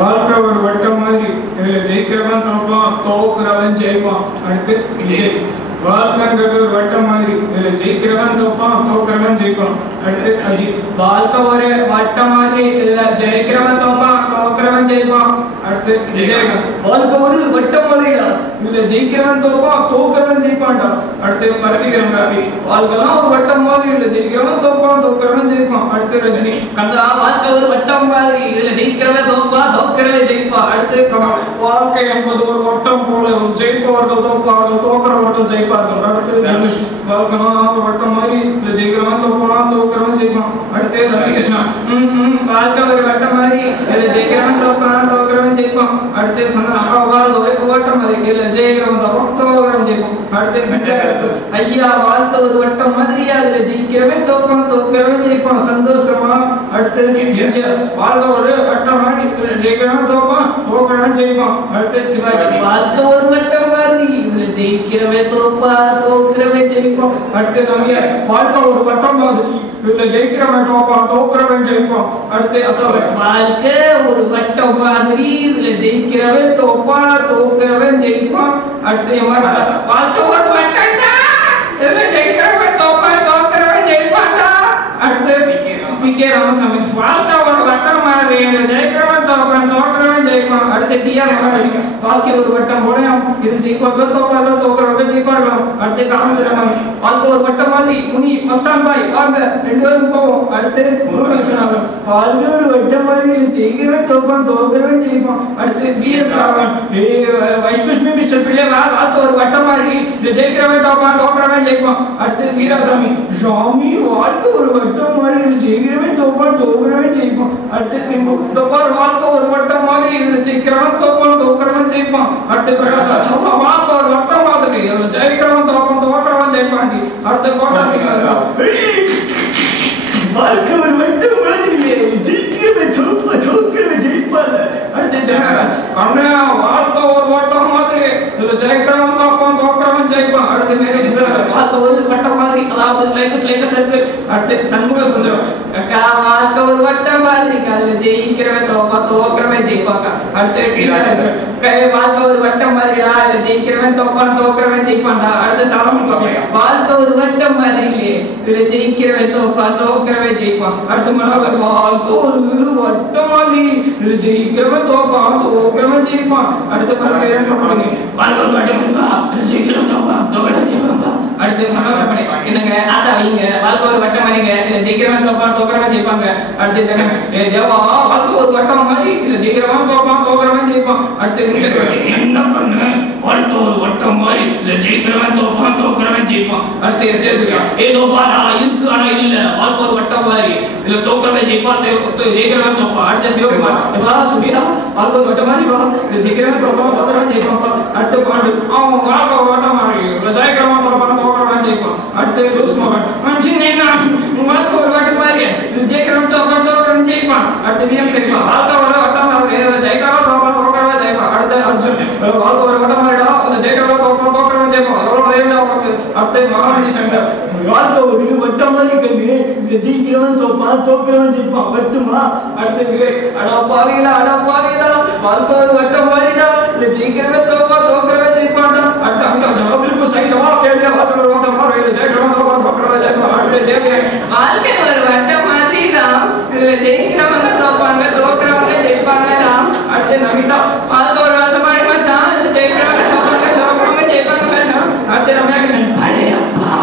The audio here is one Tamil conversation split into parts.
வாழ்க்கை ஒரு வட்டம் மாதிரி, இதுல ஜெயிக்கிறவன் தோப்பான், தோக்குறவன் ஜெயிப்பான். அடுத்து விஜய். வாழ்க்கைங்கிறது ஒரு வட்டம் மாதிரி, இதுல ஜெயிக்கிறவன் தோப்பான், தோக்குறவன் ஜெயிப்பான். அடுத்து அஜித். வாழ்க்கை ஒரு வட்டம் மாதிரி, இதுல ஜெயிக்கிறவன் தோப்பான், தோக்குறவன் ஜெயிப்பான். அடுத்து விஜயகாந்த். வாழ்க்கை ஒரு வட்டம் மாதிரிடா, இதுல ஜெயிக்கிறவன் தோப்பான், தோக்குறவன் ஜெயிப்பான்டா. அடுத்து பரதிகரன் காப்பி. வாழ்க்கைலாம் ஒரு வட்டம் மாதிரி, இதுல ஜெயிக்கிறவன் தோப்பான், தோக்குறவன் ஜெயிப்பான். அடுத்து ரஜினி. கண்டா வாழ்க்கை ஒரு வட்டம் மாதிரி, இதுல ஜெயிக்கிறவன் தோப்பா, தோக்குறவன் ஜெயிப்பா. அடுத்து கமல். வாழ்க்கை என்பது ஒரு வட்டம் போல, ஜெயிப்பவர்கள் தோப்பார்கள், தோக்குறவர்கள் ஜெயிப்பார்கள். அடுத்து தனுஷ். வாழ்க்கைலாம் ஒரு வட்டம் மாதிரி, இதுல ஜெயிக்கிறவன் தோப்பான், தோக்குறவன் ஜெயிப்பான். அடுத்து ரவிகிருஷ்ணா. வாழ்க்கை ஒரு வட்டம் மாதிரி, இதுல ஜெயிக்கிறவன் தோப்பான், தோக்குறவன் ஜெயிப்பான். அடுத்து சந்தனா. வாழ்க்கை ஒரு வட்டம் மாதிரி, இதுல ஜெயிக்கிறவன் தோப்பான், தோக்குறவன் ஜெயிப்பான். அடுத்து விஜயகாந்த். ஐயா வாழ்க்கை ஒரு வட்டம் மாதிரி, அதுல ஜெயிக்கிறவன் தோப்பான், தோக்குறவன் ஜெயிப்பான். சந்தோஷமா. அடுத்து வாழ்க்கை ஒரு வட்டம் மாதிரி, இதுல ஜெயிக்கிறவன் தோப்பான், தோக்குறவன் ஜெயிப்பான். அடுத்து சிவாஜி. வாழ்க்கை ஒரு வட்டம் மாதிரி, இதுல ஜெயிக்கிறவன் தோப்பா, தோக்குறவன் ஜெயிப்பான். அடுத்து நம்பியார். வாழ்க்கை ஒரு வட்டம் மாதிரி, இதுல ஜெயிக்கிறவன் தோப்பான், தோக்குறவன் ஜெயிப்பான். அடுத்து அசோகன். வாழ்க்கை ஒரு வட்டம் மாதிரி, இதுல ஜெயிக்கிறவன் தோப்பான், தோக்குறவன் ஜெயிப்பான். அடுத்து வாழ்க்கை ஒரு வட்டம்டா, இதுல ஜெயிக்கிறவன் தோப்பான், தோக்குறவன் ஜெயிப்பான்டா. அடுத்து பி.கே. ராமசாமி. வாழ்க்கை ஒரு வட்டம் மாதிரி, இதுல ஜெயிக்கிறவன் தோப்பான், தோக்குறவன் ஜெயிப்பான். அடுத்து டி.ஆர். மகாலிங்கம். வாழ்க்கை ஒரு வட்டம் போலயும், இது ஜெயிப்பார்கள், தோப்பார்கள், தோக்குறவர்கள் ஜெயிப்பார்கள். அடுத்து காமராஜர். வாழ்க்கை ஒரு வட்டம் மாதிரி, முனி மஸ்தான் பாய் வாங்க ரெண்டு பேரும் போவோம். அடுத்து முருகேசனாக. வாழ்க்கை ஒரு வட்டம் மாதிரி, இது ஜெயிக்கிறவன் தோப்பான், தோக்குறவன் ஜெயிப்பான். அடுத்து பி.எஸ். ராவன். வைஷ்ணுஷ்மி மிஸ்டர் பிள்ளைவா. வாழ்க்கை ஒரு வட்டம் மாதிரி, இது ஜெயிக்கிறவன் தோப்பான், தோக்குறவன் ஜெயிப்பான். அடுத்து வீராசாமி. சாமி வாழ்க்கை ஒரு வட்டம் மாதிரி, இது ஜெயிக்கிறவன் தோப்பான், தோக்குறவன் ஜெயிப்பான். அடுத்து சிம்பு. தோப்பார் வாழ்க்கை ஒரு வட்டம் மாதிரி, இதுல ஜெயிக்கிறவன் தோப்பான், தோக்குறவன் ஜெயிப்பான். அடுத்து பிரகாஷ். வாழ்க்கை ஒரு வட்டம் மாதிரி, இதுல ஜெயிக்கிறவன் தோப்பான், தோக்குறவன் ஜெயிப்பான். அடுத்து கோட்டா சிங்காசா. வாழ்க்கை ஒரு வட்டம் மாதிரி, ஜெயிக்கிறவன் தோப்பான், தோக்குறவன் ஜெயிப்பான். அடுத்து ஜெயராஜ். கண்ணையா வாழ்க்கை ஒரு வட்டம் மாதிரி, இதுல ஜெயிக்கிறவன் தோப்பான், தோக்குறவன் ஜெயிப்பான். அடுத்து மேரி சுந்தரராஜன். வாழ்க்கை ஒரு வட்டம் மாதிரி, அதாவது லைக்கஸ் இருக்கு. அடுத்து சண்முக சுந்தரம். அக்கா வாழ்க்கை ஒரு வட்டம் மாதிரி, அதுல ஜெயிக்கிறவன் தோப்பான், தோக்குறவன் ஜெயிப்பாங்க. அடுத்து வாழ்க்கை ஒரு வட்டம் மாதிரிடா, இதுல ஜெயிக்கிறவன் தோப்பான், தோக்குறவன் ஜெயிப்பான்டா. அடுத்து சாலமன் பாப்பையா. வாழ்க்கை ஒரு வட்டம் மாதிரி, இதுல ஜெயிக்கிறவன் தோப்பான், தோக்குறவன் ஜெயிப்பான். அடுத்து மனோகர். வாழ்க்கை ஒரு வட்டம் மாதிரி, இதுல ஜெயிக்கிறவன் தோப்பான், தோக்குறவன் ஜெயிப்பான். அடுத்து வாழ்க்கை ஒரு வட்டம் ஜெயிக்கிறவன் தோப்பான், தோக்குறவன் ஜெயிப்பான். அடுத்து மனோசப்பனை. என்னங்க ஆத்தா வைங்க, வாழ்க்கை ஒரு வட்டம் மாதிரிங்க, இதுல ஜெயிக்கிறவன் தோப்பான், தோக்குறவன் ஜெயிப்பாங்க. அடுத்து ஜெகன். தேவா வாழ்க்கை ஒரு வட்டம் மாதிரி, இதுல ஜெயிக்கிறவன் தோப்பான், தோக்குறவன் ஜெயிப்பான். அடுத்து என்ன பண்ணு, வாழ்க்கை ஒரு வட்டம் மாதிரி, இதுல ஜெயிக்கிறவன் தோப்பான், தோக்குறவன் ஜெயிப்பான். அடுத்து ஜெயசூர்யா. ஏதோ பாரா இருக்கு, ஆனா இல்ல, வாழ்க்கை ஒரு வட்டம் மாதிரி, இதுல தோக்குறவன் ஜெயிப்பான், ஜெயிக்கிறவன் தோப்பான். அடுத்து சிவகுமார். சூர்யா வாழ்க்கை ஒரு வட்டம் மாதிரி வா, இதுல ஜெயிக்கிறவன் தோப்பான், தோக்குறவன் ஜெயிப்பான். அடுத்து பாண்டு. அவன் வாழ்க்கை ஒரு வட்டம் மாதிரி, இதுல ஜெயிக்கிறவன் தோப்பான், தோக்குறவன் ஜெயிப்பான். அடுத்து லூஸ் மகன். வாழ்க்கை ஒரு வட்டம் மாதிரி, இது ஜெயிக்கிறவன் தோப்பான், தோக்குறவன் ஜெயிப்பான். அடுத்து விஎம் சேர்க்கலாம். வாழ்க்கை ஒரு வட்டம் மாதிரி, இதுல ஜெயிக்கிறவன் தோப்பான், தோக்குறவன் ஜெயிப்பான். அடுத்து அர்ஜுன். வாழ்க்கை ஒரு வட்டம் மாதிரிடா, இதுல ஜெயிக்கிறவன் தோப்பான், தோக்குறவன் ஜெயிப்பான். எவ்வளவு தைரியம் அவனுக்கு. அடுத்து மகாநதி சங்கர். வாழ்க்கை ஒரு வட்டம் மாதிரி கண்ணு, இதுல ஜெயிக்கிறவன் தோப்பான், தோக்குறவன் ஜெயிப்பான். வட்டுமா. அடுத்து விவேக். அடா பாவிகளா, அடா பாவிகளா, வாழ்க்கை ஒரு வட்டம் மாதிரிடா, இதுல ஜெயிக்கிறவன் தோப்பான், தோக்குறவன் ஜெயிப்பான்டா. அடுத்து அங்க ஜவாபிலுக்கு சரி ஜவாப் கேள்வியா, வாழ்க்கை ஒரு வட்டம் மாதிரி, இதுல ஜெயிக்கிறவன் தோப்பான், தோக்குறவன் ஜெயிப்பான். அடுத்து தேவியன். வாழ்க்கை ஒரு வட்டம் மாதிரி தான், இதுல ஜெயிக்கிறவங்க தோப்பாங்க, தோக்குறவங்க ஜெயிப்பாங்க ராம். அடுத்து நமிதா. வாழ்க்கை ஒரு வட்டம் மாதிரி மச்சான், இதுல ஜெயிக்கிறவங்க தோப்பாங்க, தோக்குறவங்க ஜெயிப்பாங்க மச்சான். அடுத்து ரம்யாகிருஷ்ணன். படையப்பா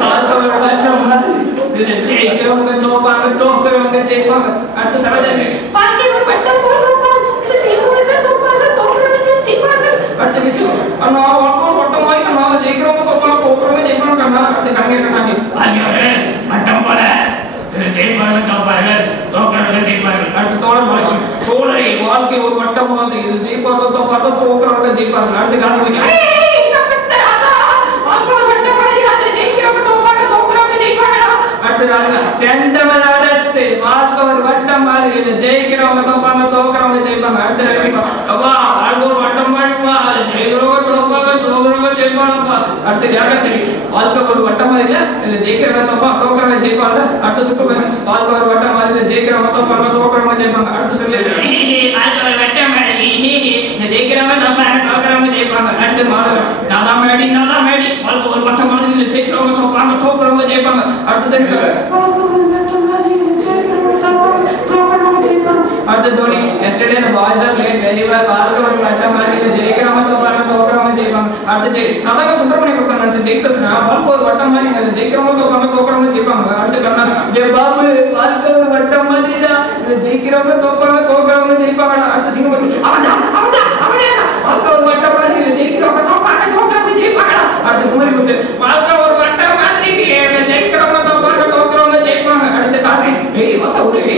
வாழ்க்கை ஒரு வட்டம் மாதிரி, இதுல ஜெயிக்கிறவங்க தோப்பாங்க, தோக்குறவங்க ஜெயிப்பாங்க. அடுத்து சரோஜினி. வாழ்க்கை ஒரு வட்டம் போலப்பா, இதுல ஜெயிக்கிறவங்க தோப்பாங்க, தோக்குறவங்க ஜெயிப்பாங்க. அடுத்து விசு. அண்ணா வாழ்க்கை ஒரு வட்டம் மாதிரி, அண்ணா ஜெயிக்கிறவங்க தோப்பாங்க, தோக்குறவங்க ஜெயிப்பாங்க அண்ணா. அடுத்து கண்ணீர் கண்ணாடி. வாழ்க்கை வட்டம் போல, ஜெயிப்பார்கள் தோப்பார்கள், தோக்குறவர்கள் ஜெயிப்பார்கள். அடுத்து தோழர் மலைச்சி. தோழரை வாழ்க்கை ஒரு வட்டம் மாதிரி, இது ஜெயிப்பார்கள் தோப்பார்கள், தோக்குறவர்கள் ஜெயிப்பார்கள். அடுத்து காந்திமணி. அடுத்து ராஜா. செந்தமிழ் அரசு. வாழ்க்கை ஒரு வட்டம் மாதிரி, இது ஜெயிக்கிறவங்க தோப்பாங்க, தோக்குறவங்க ஜெயிப்பாங்க. அடுத்து ரவிப்பா. அப்பா வாழ்க்கை ஒரு வட்டம் மாதிரிப்பா, ஜெயிக்கிறவங்க தோப்பாங்க, தோக்குறவங்க ஜெயிப்பாங்கப்பா. அடுத்து யாகத்திரி. வாழ்க்கை ஒரு வட்டம் மாதிரி இல்ல, இதுல ஜெயிக்கிறவங்க தோப்பாங்க, தோக்குறவங்க ஜெயிப்பாங்க. அடுத்து சுக்குபேஷ். வாழ்க்கை ஒரு வட்டம் மாதிரி, ஜெயிக்கிறவங்க தோப்பாங்க, தோக்குறவங்க ஜெயிப்பாங்க. அடுத்து சொல்லி வாழ்க்கை ஒரு வட்டம் அடுத்து மாதம் நாதா மேடி வாழ்க்கை ஒரு வட்டம் மாதிரி ஜெயிக்கிறவங்க தோப்பாங்க தோக்குறவங்க ஜெயிப்பாங்க அடுத்து அடுத்து Dhoni yesterday the boys are played very well வாழ்க்கை ஒரு வட்டம் மாதிரி ஜெயிக்கிறவங்க தோப்பாங்க தோக்குறவங்க ஜெயிப்பாங்க அடுத்து நாதா சுப்பிரமணியம் கொடுத்தா நினைச்சு ஜெயிக்கஸ்னா வாழ்க்கை ஒரு வட்டம் மாதிரி ஜெயிக்கிறவங்க தோப்பாங்க தோக்குறவங்க ஜெயிப்பாங்க அடுத்து கண்ணாஸ் ஜெய பாபு வாழ்க்கை ஒரு வட்டம் மாதிரிடா ஜெயிக்கிறவங்க தோப்பாங்க தோக்குறவங்க ஜெயிப்பாங்க அடுத்து சிங்கப்பூர் அவனே வாழ்க்கை ஒரு வட்டம் மாதிரி ஜெயிக்கிறவங்க தோப்பாங்க தோக்குறவங்க ஜெயிப்பாங்க அடுத்து குமரி முத்து வாழ்க்கை ஒரு வட்டம் மாதிரி ஜெயிக்கிறவங்க தோப்பாங்க தோக்குறவங்க ஜெயிப்பாங்க அடுத்து கார்த்தி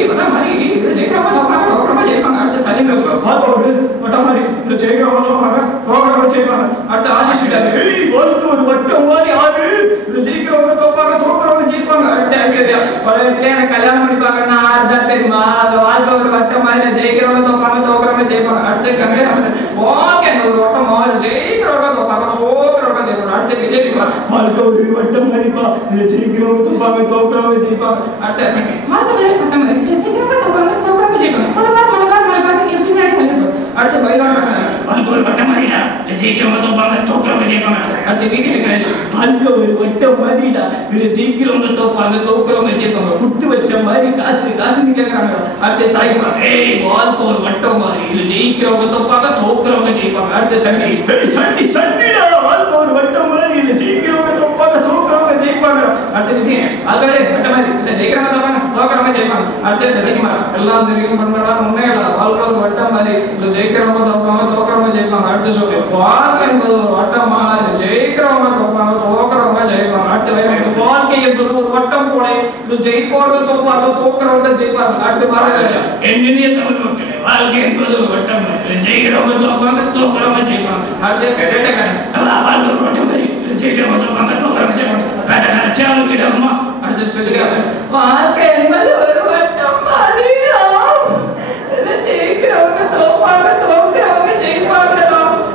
வட்டம் மாதிரி ஜெயிக்கிறவங்க தோப்பாங்க தோக்குறவங்க ஜெயிப்பாங்க அடுத்து சலீம் வாழ்க்கை ஒரு வட்டம் மாதிரி ஜெயிக்கிறவங்க தோப்பாங்க தோக்குறவங்க ஜெயிப்பாங்க அடுத்து ஆஷிஷ் வாழ்க்கை ஒரு வட்டம் மாதிரி ஆறு ஜெயிக்கிறவங்க தோப்பாங்க தோக்குறவங்க ஜெயிப்பாங்க அடுத்து ஐஸ்வர்யா பழைய எனக்கு கல்யாணம் பண்ணிப்பாங்கன்னா ஆறுதான் தெரியுமா வாழ்க்கை ஒரு வட்டம் மாதிரி ஜெயிக்கிறவங்க தோப்பாங்க தோக்குறவங்க ஜெயிப்பாங்க அடுத்து கங்கை வாழ்க்கை ஒரு வட்டம் மாதிரி ஜெயிக்கிறவங்க தோப்பாங்க தோக்குறவங்க ஜெயிப்பாங்க அடுத்து விஜய் வாழ்க்கை ஒரு வட்டம் மாதிரிப்பா ஜெயிக்கிறவங்க தோப்பாங்க தோக்குறவங்க ஜெயிப்பாங்க அடுத்து அசங்கி வாழ்க்கை வட்டம் மாதிரி ஜெயிக்கிறவங்க தோப்பாங்க தோக்குறவங்க ஜெயிப்பாங்க அடுத்து பைலான வாழ்க்கை ஒரு வட்டம் மாதிரிடா ஜெயிக்கிறவங்க தோப்பாங்க தோக்குறவங்க ஜெயிப்பாங்க அடுத்து வீட்டில் கணேஷ் வாழ்க்கை ஒரு வட்டம் மாதிரிடா ஜெயிக்கிறவங்க தோப்பாங்க தோக்குறவங்க ஜெயிப்பாங்க குட்டு வச்ச மாதிரி காசுன்னு கேட்கறாங்க அடுத்து சாய்பா வாழ்க்கை ஒரு வட்டம் மாதிரி இல்ல ஜெயிக்கிறவங்க தோப்பாங்க தோக்குறவங்க ஜெயிப்பாங்க அடுத்து சண்டிடா வாழ்க்கை ஒரு வட்டம் மாதிரி இல்ல ஜெயிக்கிறவங்க தோப்பாங்க தோக்குறவங்க ஜெயிப்பாங்க அடுத்து விஷயம் அதுவே வட்டம் மாதிரி இல்ல ஜெயிக்கிறவங்க தோப்பாங்க தோக்குறவங்க ஜெயிப்பாங்க அடுத்து சசிகுமார் எல்லாம் தெரியும் பண்ணா முன்னேறா வாழ்க்கை ஒரு வட்டம் மாதிரி இல்ல ஜெயிக்கிறவங்க தோப்பாங்க தோக்குறவங்க ஜெயிப்பாங்க அடுத்து சோசி வாழ்க்கை என்பது ஒரு வட்டம் மாதிரி ஜெயிக்கிறவங்க தோப்பாங்க தோக்குறவங்க ஜெயிப்பாங்க அடுத்து வாழ்க்கை என்பது ஒரு வட்டம் போல இது ஜெயிப்பவங்க தோப்பாங்க தோக்குறவங்க ஜெயிப்பாங்க அடுத்து பாருங்க என்னிய தமிழ் மக்களே வாழ்க்கை என்பது ஒரு வட்டம் மாதிரி ஜெயிக்கிறவங்க தோப்பாங்க தோக்குறவங்க ஜெயிப்பாங்க அடுத்து கேட்டேன் வாழ்க்கை ஒரு வட்டம் மாதிரி ஜெயிக்கிறவங்க தோப்பாங்க தோக்குறவங்க ஜெயிப்பாங்க சேவலுக்கிடமா அடுத்து சொல்லுங்க வாழ்க்கை என்பது ஒரு வட்டம் மாதிரி ஜெயிக்கிறவங்க தோப்பாங்க தோக்குறவங்க ஜெயிப்பாங்க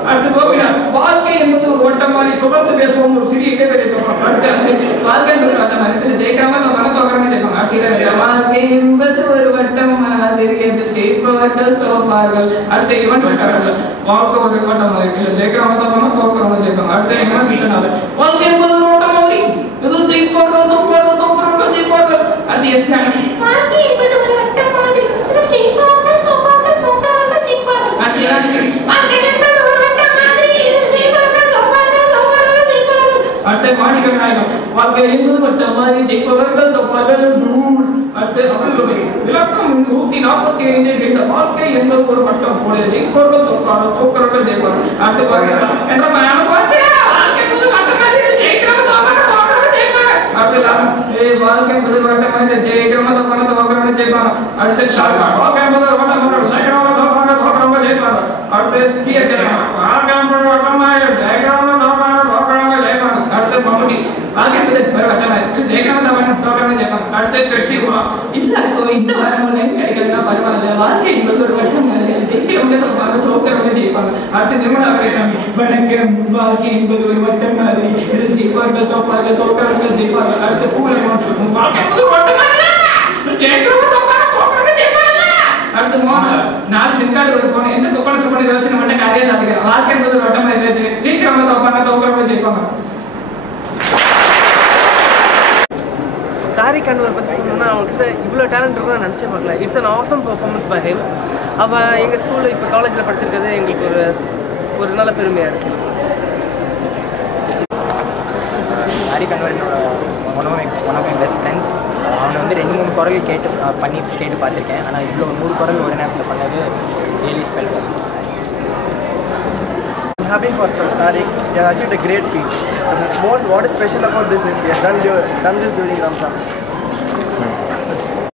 அடுத்து கோபினா வாழ்க்கை என்பது ஒரு வட்டம் மாதிரி தொடர்ந்து பேசுவோம் ஒரு சிறிய இடைவெளி அடுத்து வாழ்க்கை என்பது வட்டம் மாதிரி ஜெயிக்கிறவங்க தோப்பாங்க தோக்குறவங்க ஜெயிப்பாங்க அடுத்து வாழ்க்கை என்பது ஒரு வட்டம் மாதிரி ஜெயிப்பவர்கள் தோப்பார்கள் அடுத்து இவன் சொல்றார்கள் வாழ்க்கை ஒரு வட்டம் மாதிரி இல்ல ஜெயிக்கிறவங்க தோப்பாங்க தோக்குறவங்க ஜெயிப்பாங்க அடுத்து இவன் சிஷனால வாழ்க்கை என்பது ஒரு வட்டம் மாதிரி இது ஜெயிப்பவர்கள் தோப்பார்கள் தோக்குறவங்க ஜெயிப்பார்கள் அடுத்து எஸ் வாழ்க்கை என்பது ஒரு வட்டம் மாதிரி இது ஜெயிப்பவர்கள் தோப்பார்கள் தோக்குறவங்க ஜெயிப்பார்கள் அடுத்து வாழ்க்கை என்பது ஒரு வட்டம் மாதிரி இது ஜெயிப்பவர்கள் தோப்பார்கள் தோக்குறவங்க ஜெயிப்பார்கள் அடுத்து மாணிக்க நாயகம் வாழ்க்கை என்பது வட்டம் மாதிரி ஜெயிப்பவர்கள் தோப்பார்கள் தூள் அடுத்து அப்துல் விளக்கம் 145 செய்த வாழ்க்கை என்பது ஒரு வட்டம் போல ஜெயிப்பவர்கள் தோப்பார்கள் தோக்குறவர்கள் ஜெயிப்பார்கள் அடுத்து பாருங்க என்ற மயான பாச்சே வாழ்க்கை என்பது வட்டம் மாதிரி ஜெயிக்கிறவங்க தோப்பாங்க தோக்குறவங்க ஜெயிப்பாங்க அடுத்து லாரன்ஸ் வாழ்க்கை என்பது வட்டம் மாதிரி ஜெயிக்கிறவங்க தோப்பாங்க தோக்குறவங்க ஜெயிப்பாங்க அடுத்து ஷார்கா வாழ்க்கை என்பது ஒரு வட்டம் மாதிரி ஜெயிக்கிறவங்க தோப்பாங்க தோக்குறவங்க ஜெயிப்பாங்க அடுத்து சிஎஸ் வாழ்க்கை என்பது வட்டம் மாதிரி ஜெயிக்கிறவங்க தோப்பாங்க தோக்குறவங்க ஜெயிப்பாங்க அடுத்து மம்முட்டி வாழ்க்கை என்பது ஒரு வட்டம் மாதிரி ஜெயிக்கிறவங்க தோப்பாங்க தோக்குறவங்க ஜெயிப்பாங்க அடுத்து பெப்சி இல்ல இந்த வரமுறை கிடைக்கலாம் பரவாயில்ல வாழ்க்கை என்பது ஒரு வட்டம் மாதிரி ஜெயிக்கிறவங்க தோப்பாங்க தோக்குறவங்க ஜெயிப்பாங்க அடுத்து நிர்மலா பிரேசாமி வணக்கம் வாழ்க்கை என்பது ஒரு வட்டம் மாதிரி இது ஜெயிப்பார்கள் தோப்பார்கள் தோக்குறவங்க ஜெயிப்பார்கள் அடுத்து பூலமன் வாழ்க்கை என்பது ஒரு வட்டம் மாதிரி ஜெயிக்கிறவங்க தோப்பாங்க தோக்குறவங்க ஜெயிப்பாங்க அடுத்து மோகன் 4 சிம் கார்டு ஒரு போன் எந்த கொப்பன சப்போர்ட் இத வச்சு நம்ம காரியம் சாதிக்கலாம் வாழ்க்கை என்பது ஒரு வட்டம் மாதிரி ஜெயிக்கிறவங்க தோப்பாங்க தோக்குறவங்க ஜெயிப்பாங்க தாரிக் அன்வர் பற்றி சொல்லணும்னா அவங்ககிட்ட இவ்வளோ டேலண்ட் இருக்குன்னு நான் நினச்சே பார்க்கல. It's an awesome performance by him. அவன் எங்கள் ஸ்கூலில் இப்போ காலேஜில் படிச்சிருக்கிறது எங்களுக்கு ஒரு நல்ல பெருமையாக இருக்குது. தாரிக் அன்வர் என்னோட one of my best friends. அவனை வந்து 2-3 குரல் கேட்டு பார்த்துருக்கேன். ஆனால் இவ்வளோ 100 குரல் ஒரு நேரத்தில் பண்ணது really special. Happy for Tariq. He has achieved a great feat. What is special about this is he has done this during Ramzan.